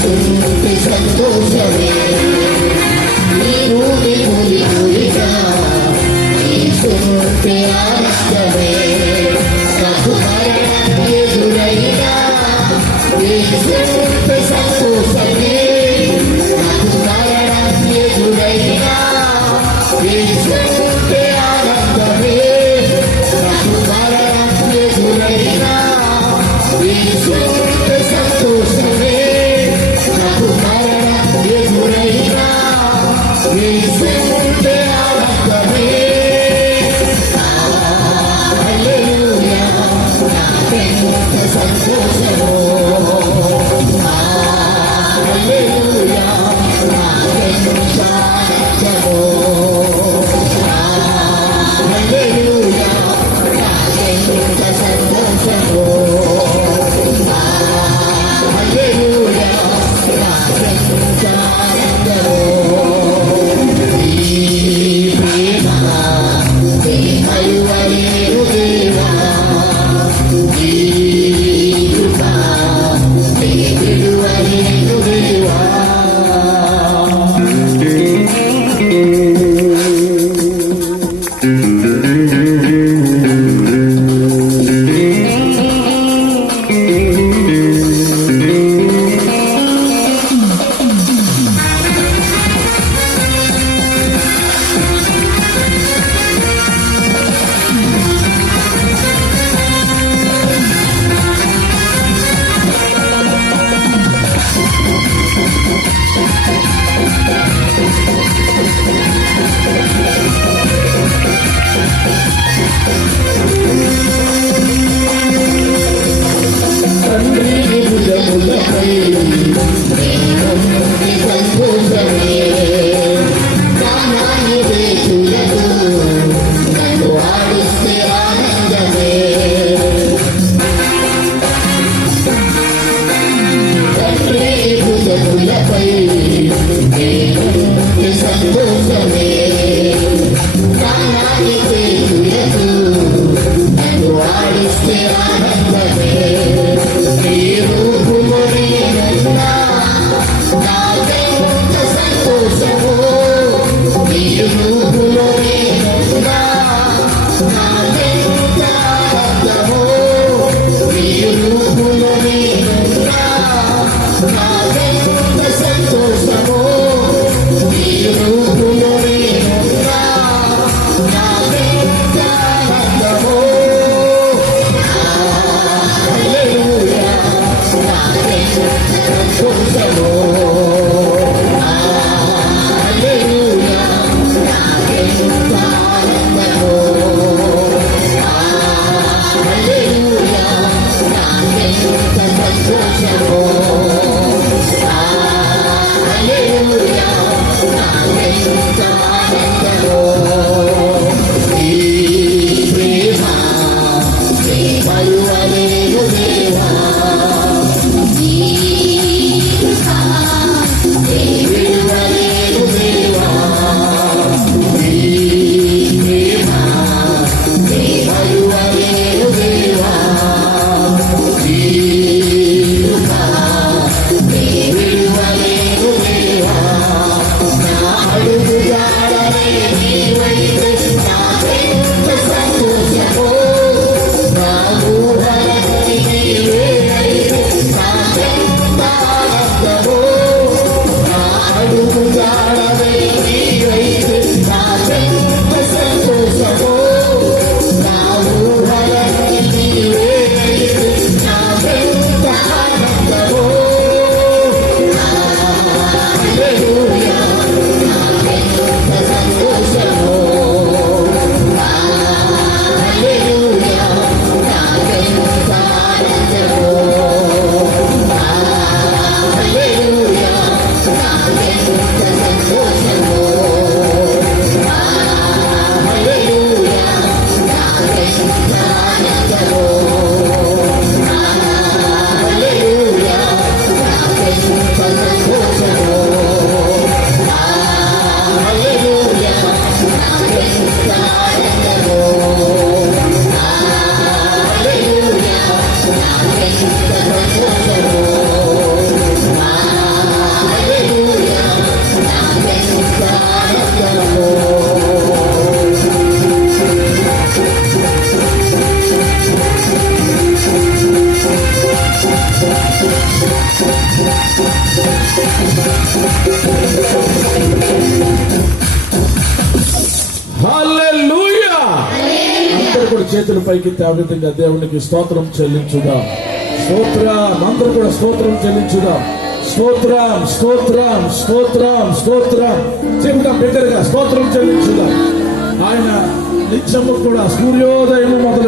Este canto se praise. చేతుల పైకి ఆ దేవునికి స్తోత్రం చెల్లించుదాం. స్తోత్రం అందరూ కూడా స్తోత్రం చెల్లించుదాం. స్తోత్రం స్తోత్రం స్తోత్రం స్తోత్రం చెబుతాం బిగ్గరగా స్తోత్రం చెల్లించుదాం. ఆయన నిత్యము కూడా సూర్యోదయం మొదలు